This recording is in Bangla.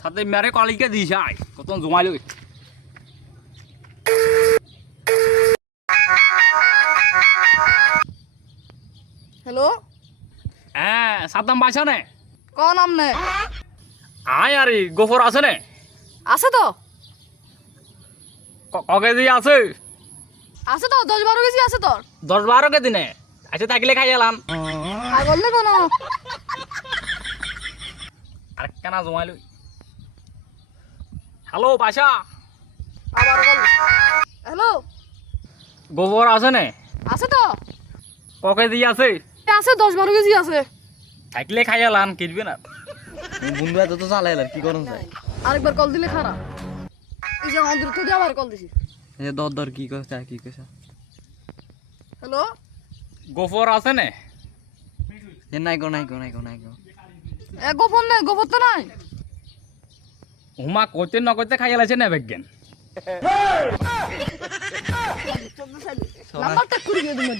সাথে মেরে কলিকে দিস আয় কত জমাইল হ্যালো হ্যাঁ সাদ্দাম বাসা নে কোন নাম নে আয় আরে গোফর আছে নে আছে তো ককে দিয়ে আছে আছে তো 10-12 কেজি আছে তোর 10-12 কে দিনে আচ্ছা থাকলে খাই এলাম পাগল না কোনো আর কেনা জমাইল হ্যালো বাসা আবার কল হ্যালো গোবর আছে নে আছে তো ককে দিয়ে আছে আছে 10-12 কেজি আছে থাকলে খাই এলাম কিনবে না বন্ধু এত তো চালাই এলাম কি করুন চাই আরেকবার কল দিলে খারাপ এই যে আমাদের তো আবার কল দিছি দর দর কি করছে কি করছে হ্যালো গোফর আছে নে নাই গো নাই গো নাই গো নাই গো এ গোপন নাই গোপন তো নাই হুমা কইতে ন কইতে খাই এলাইছে না বেগেন নাম্বারটা করে দিয়ে দিন